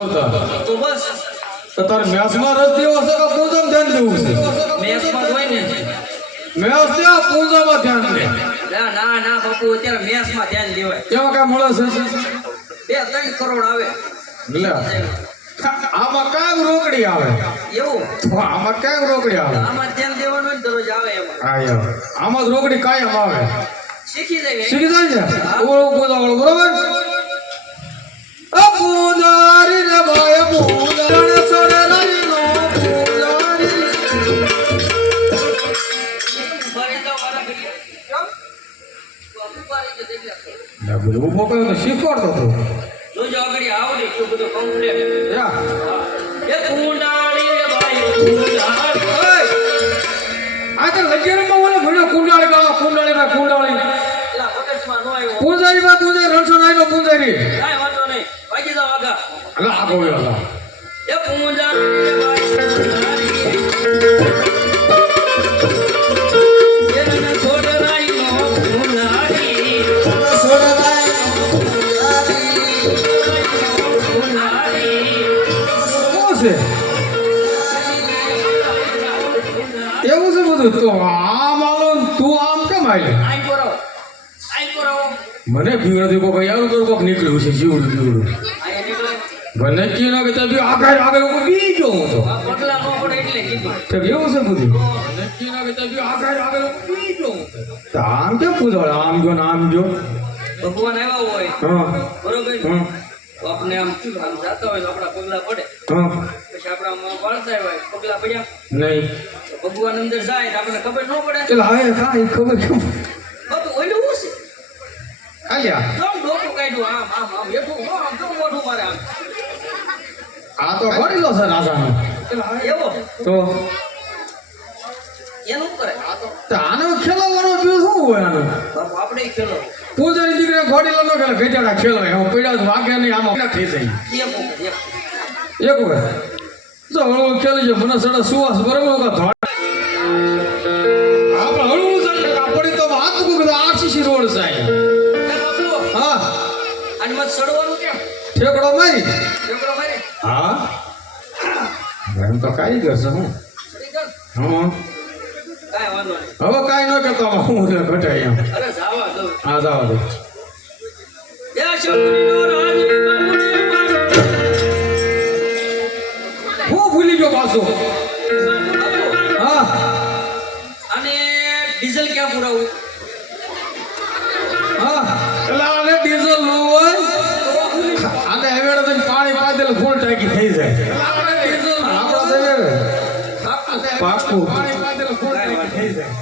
તો બસ તો તારે મેસમાં રસ દેવો છે કે પૂજામાં ધ્યાન દેવું છે? મેસમાં હોય ને મેસ દે, પૂજામાં ધ્યાન દે. ના ના ના બાપુ અત્યારે મેસમાં ધ્યાન દેવાય. કેવા કાંઈ મળે છે? 2-3 કરોડ આવે. લે, આમાં કાંઈ રોકડી આવે? એવું તો આમાં કાંઈ રોકડી આવે? આમાં ધ્યાન દેવાનું હોય ને દરરોજ આવે એમાં. હા યાર, આમાં જ રોકડી કાયમ આવે. શીખી જાય. શીખી જાય ને પૂજા વાળું બરોબર. પૂજારી રે ભાઈ પૂજારી સોરે લઈ લો પૂજારી. ઉભો કર્યો તો શીખવાડતો હતો. જોજો આગળ આવડે એટલું બધું કમ્પ્લીટ. યા એ કુંડાળી રે ભાઈ કુંડાળી. આ તો લગેરમાં ઓલો ભણ્યો કુંડાળી ગાવા કુંડાળી માં કુંડાળી. એલા પકડમાં નો આવ્યો. પૂજારી માં પૂજારી રણછો નાયનો પૂજારી. કાઈ વાંધો નહીં. વાગી જાવ આગા. અલા આગો વયો લા. એ કુંડાળી રે ભાઈ કુંડાળી. એને છોડરાઈ નો કુંડાળી. સોરાય કુંડાળી. શું છે? એવું છે બધું. તો આમ આલો તું આમ કેમ આલે? આઈ કરો. મને ભીડ નથી કોઈ યાર તો કોક નીકળ્યું છે જીવડું જીવડું. આઈ નીકળે. મને કી ના કે તે આગળ આગળ હું બી ગયો હું તો. આ પગલા નો પડે એટલે કીધું. તો એવું છે બધું. મને કી ના કે તે આગળ આગળ હું બી ગયો હું તો. આમ કેમ પૂછો? આમ જો ને આમ જો. ભગવાન આવ્યા હોય હા બરોબર હા તો આપણે આમ જાતા હોય તો આપણા પગલા પડે હા પછી આપણા વાળતા હોય પગલા પડ્યા નહીં તો ભગવાન અંદર જાય તો આપણને ખબર ન પડે. એટલે હા હા એ ખબર કેમ બાપુ ઓલું શું છે? આલ્યા કેમ ડોકું કાઢ્યું આમ આમ આમ એટલું આમ કેમ મોઢું મારે આમ આ તો ભરેલો છે રાજાનો. એવો તો એનું કરે આ તો આનો ખેલાવાનો બીજું શું હોય આનો? બાપુ આપણે ખેલો પૂજારી દીકરા ઘોડીલો ન ખેલે ગેજાડા ખેલાય. હું પીડા વાગે નહીં આમાં થઈ જાય એક વાર તો હળવું ખેલી છે મને સડા સુવાસ બરાબર કા ધોળ આપણે હળવું છે આપણી તો વાત કો આશીષ રોડ છે. બાપુ હા અને મત સડવાનું કેમ ઠેકડો મારી. ઠેકડો મારે હા એમ તો કારીગર છે હું. સડી જાવ હા કાંઈ વાંધો નહીં. હવે કાંઈ ન કહેતો હું ઘટાય એમ. અરે જાવા દો હા જાવ દે. એ શંકરીનો રાજ બાપુને મારો હું ભૂલી ગયો પાછો. બાપુ હા અને ડીઝલ ક્યાં પુરાવું? હા એટલે આને ડીઝલ ન હોય આને હેવેડ થઈને પાણી પાદેલ ફૂલ ટાંકી થઈ જાય. આપણે ડીઝલ આપણા દેવે પાકું પાણી પાદેલ ફૂલ ટાંકી થઈ જાય.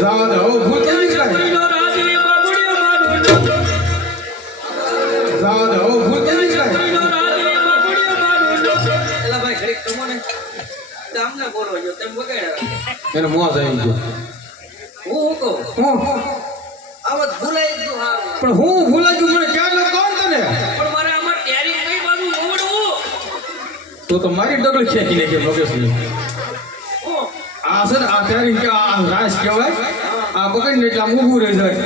જાવ દે હવે ભૂલ થઈ જાય. શંકરીનો રાજ બાપુને મારો જાવ દે હવે ભૂલ થઈ જાય. એલા ભાઈ ઘડીક તમો ને તમને બોલવા જો તેમ બગાડ્યા એને મોજ આવી ગયો. હું કહું હું આમાં ભૂલાઈ ગયું હારું પણ હું ભૂલાઈ ગયું મને ક્યાં ન કોણ તને પણ મારે આમાં ટેરી કઈ બાજુ મોડવું તો મારી ડગલ ખેંચી નાખી મગજની. હું આ છે ને આ તારી કે આ રાસ કહેવાય. આ પકડીને એટલે આમ ઊભું રહી જાય.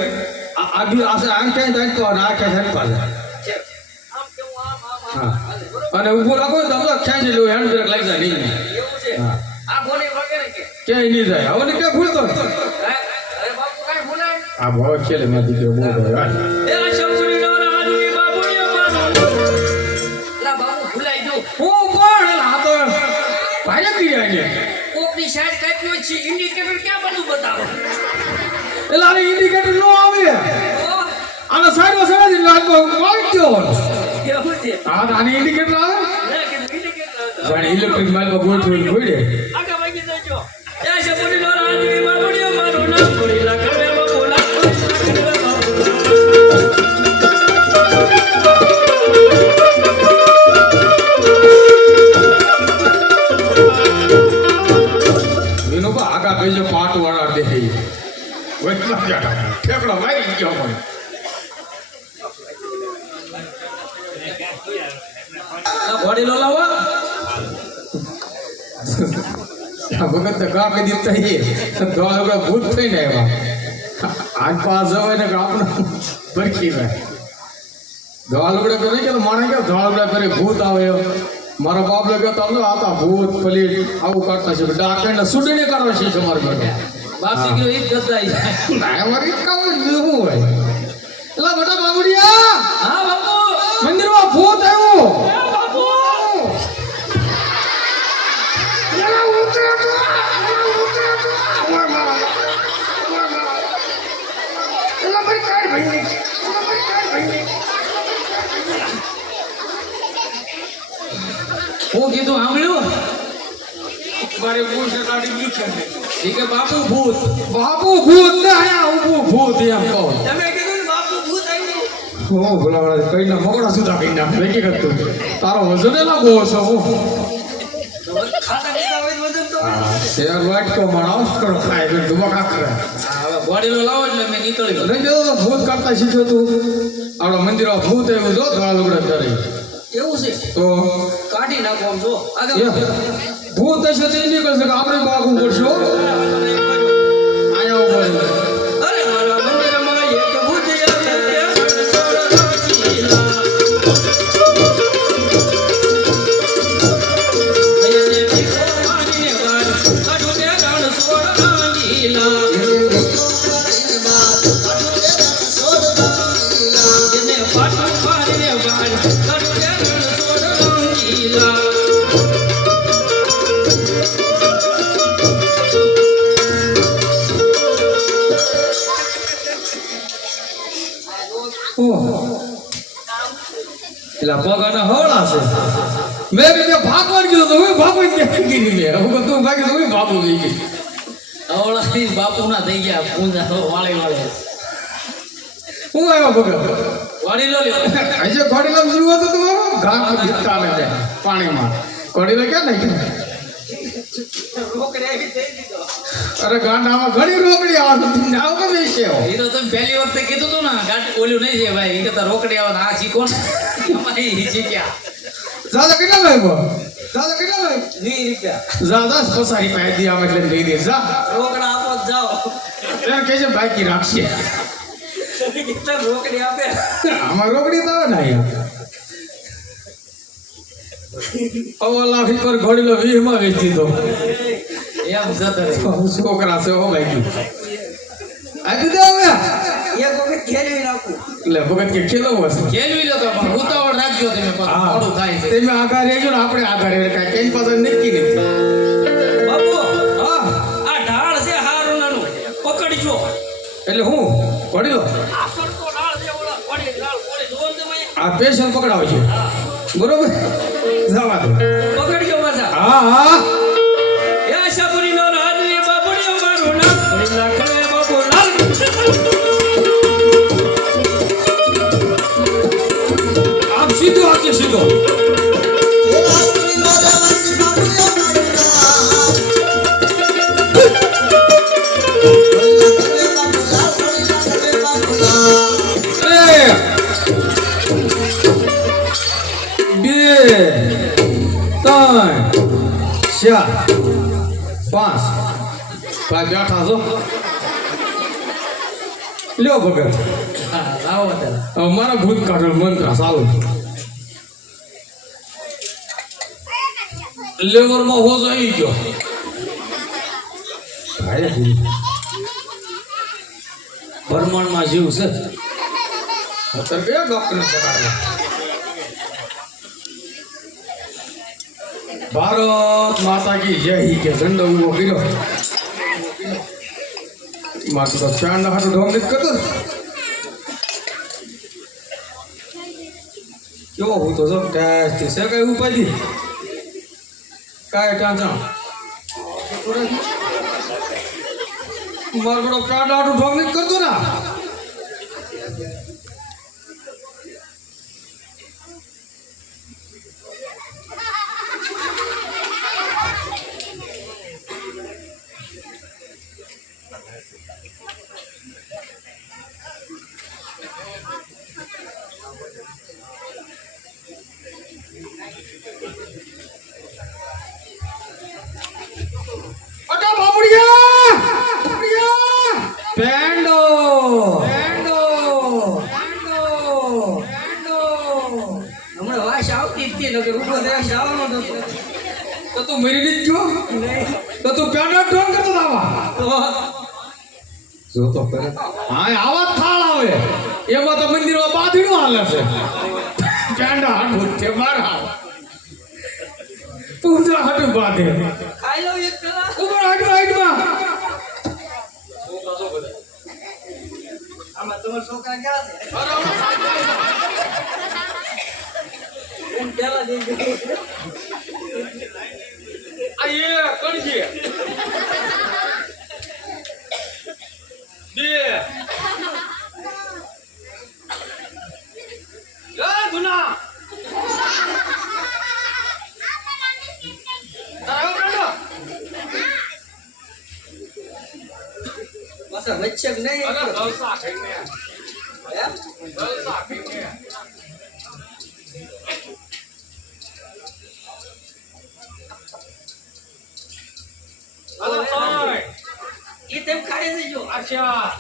આ બી આ છે આમ ક્યાંય થાય તો આ ક્યાંય થાય પાછા. છે આમ કેવું આમ આમ આમ હા હાલે, બરોબર? અને ઊભું રાખો તો આપણે ખેંચી લો હેન્ડ બ્રેક લાગી જાય નહીં. એવું છે હા આ કોને વગેરે કે ક્યાંય નહીં જાય. હવે ને ક્યાં ભૂલતો અરે બાપુ કાઈ ભૂલાય આ ભાવ ખેલે મેં દીધો બહુ ભાઈ એ આ શંકરીનો રાજ બાપુને મારો એલા બાપુ ભૂલાઈ ગયું હું પણ આ તો ભારે ક્રિયા છે. કોકની સાઈડ કાપ્યો છે ઇન્ડિકેટર ક્યાં બધું બતાવો એટલે આને ઇન્ડિકેટર નો આવે. ઓ, આના સાઈડમાં સડાજી લાગો વાળી ગયો. એવું છે હા તો આને ઇન્ડિકેટર આવે. ના કે ઇન્ડિકેટર હતો જાણે ઇલેક્ટ્રિક માઇલમાં ગોઠવેલું હોય ને. આગળ વાગી જજો એ શંકરીનો રાજ બાપુને મારો નામ બોલી લાકડે બોલા એનો બા આગા પેજે પાટ વાળા દેખાય વચમાં જાતા ઠેકડો મારી ગયો મને. ઘોડી લો લાવો આ વખત તો કા કદી થઈ તો આપણે ભૂત થઈને આવ્યા. આજ પાસ હોય ને કે આપણે ભરખી રહે. ધોળા લુગડા પહેરી કે માણે કે ધોળા લુગડા પહેરી ભૂત આવે મારો બાપ લગે તો આ તો ભૂત પલીટ આવું કરતા છે ડાકણ સુડીને કરો છે તમારે બેટો બાપ દીકરો એક ગદાઈ જાય ના મારી કામ શું હોય એલા બેટા બાબુડિયા હા બાપુ મંદિરમાં ભૂત આવ્યો બાપુ એલા ઉતરે તો એલા ભાઈ કાઈ ભાઈ હું કીધું સાંભળ્યું મારે ભૂત કાઢી નીકળે ઈ કે બાપુ ભૂત બાપુ ભૂત ને આયા ઊભું ભૂત એમ કહો તમે કીધું ને બાપુ ભૂત આવ્યું હું ભલાવડા કઈ ના મકોડા સુધા કઈ ના લેકી કરતું તારો વજન એ લાગો છો હું ખાતા પીતા હોય તો વજન તો શેર વાટ તો માણસ કરો ખાય તો દુબકા કરે હવે બોડીલો લાવો એટલે મેં નીકળી ગયો નહીં જો તો ભૂત કરતા શીખ્યો તું આપણા મંદિરમાં ભૂત એવું જો ધોળા લુગડા પહેરી એવું છે તો કાઢી નાખો આમ જો આગળ ભૂત હશે તો એ નીકળશે કે આપણે બાગું પડશો આયા ઉપર અરે મારા મંદિરમાં એક ભૂત આવે તે છોડ રાખીલા અયને ભીખો મારીને વાર કાઢું તે દાણ છોડ રાખીલા જેને પાટું મારીને વાર કાઢું તે દાણ છોડ રાખીલા એલા પગાના હોળા છે મેં કીધું ભાગવાન કીધું તો હું ભાગવાન કીધી લે હું તું ભાગી તો હું ભાગું ગઈ ગઈ અવળાથી બાપુના થઈ ગયા પૂંજા તો વાળે વાળે હું આવ્યો ભગત વાળી લો લ્યો આજે ઘોડીલો જીવો તો તમારો ઘાટ ગીતતા ને પાણીમાં ઘોડીલો ક્યાં નાખ્યો રોકડે આવી દઈ દીધો અરે ગાંડામાં ઘણી રોકડી આવતી આવ કે બેસે એ તો તમે પહેલી વખતે કીધું તું ને ગાટ ઓલ્યું નહીં છે ભાઈ એ કરતા રોકડે આવે આ શીખો ને અમારી શીખ્યા દાદા કેટલા ભાઈ દાદા કેટલા ભાઈ 20 રૂપિયા દાદા પસારી પાઈ દી આમ એટલે દઈ દે જા રોકડા આપો તો જાઓ એમ કે છે બાકી રાખશે કેટલા રોકડી આપે આમાં રોકડી તો આવે ને અહીંયા અવો લાખી પર ઘોડીલો 20 માં વેચી દીધો એમ જતો રે છોકરા છે હો ભાઈ આપી દે હવે એક વખત ખેલવી નાખું એટલે ભગત કે ખેલો હશે ખેલવી લો તો પણ ઉતાવળ રાખજો તમે પાછું મોડું થાય છે તમે આઘા રહેજો ને આપણે આઘા રહે કાંઈ કઈ પાસે નક્કી નથી બાપુ હા આ ઢાળ છે હારું નાનું પકડજો એટલે હું ઘોડીલો આ સરતો ઢાળ છે ઓલા પડી ઢાળ પડી જોન તમે આ પેશન્ટ પકડાવ છે બરોબર જવા દો પકડજો પાછા હા હા એ આશાપુરીનો રાજવી બાપુડીઓ મારું નામ પડી લાખે બાપુ લાલ આપ સીધો આકે સીધો ચાર પાંચ ભાઈ બેઠા છો લ્યો ભગત હા લાવો ત્યારે હવે મારા ભૂત કાઢો મંત્ર ચાલુ લેવરમાં હોજો આવી ગયો ભરમણમાં જીવ છે અત્યારે બે ડોક્ટર ચકાડવા ભારત માતા કી જય કે ઝંડો ઉભો કર્યો માથું તો ચાંદ હાટું ઢોંગ નથી કરતો કેવો હું તો જો ટેસ્ટ છે કઈ ઉપાધિ કાંઈ ટાંચા મારો બધો ચાંદ હાટું ઢોંગ નથી કરતો ને પેન્ડો પેન્ડો પેન્ડો પેન્ડો તીતી નગર ઉભો થયા જવાનો તો તો તું મરી નથી ગયો તો તું પેડા ઢોંગ કરતો આવા જો તો કરે હા આવા થાળ આવે એમાં તો મંદિરમાં બાંધીનું હાલે છે પેડા હાડું છે મારા પૂજા હાડું બાંધે ખાઈ લો એક પેલા ઉપર હાડમાં આમાં તમારા છોકરા ક્યાં છે હું પેલા દઈ દઉં આ એ કણજી દે એ ગુના તારો કાઢો બસ વચ્ચે નહીં અરે દલસા ખાઈને હે દલસા ખાઈને ઈ તેમ ખાઈ જજો અચ્છા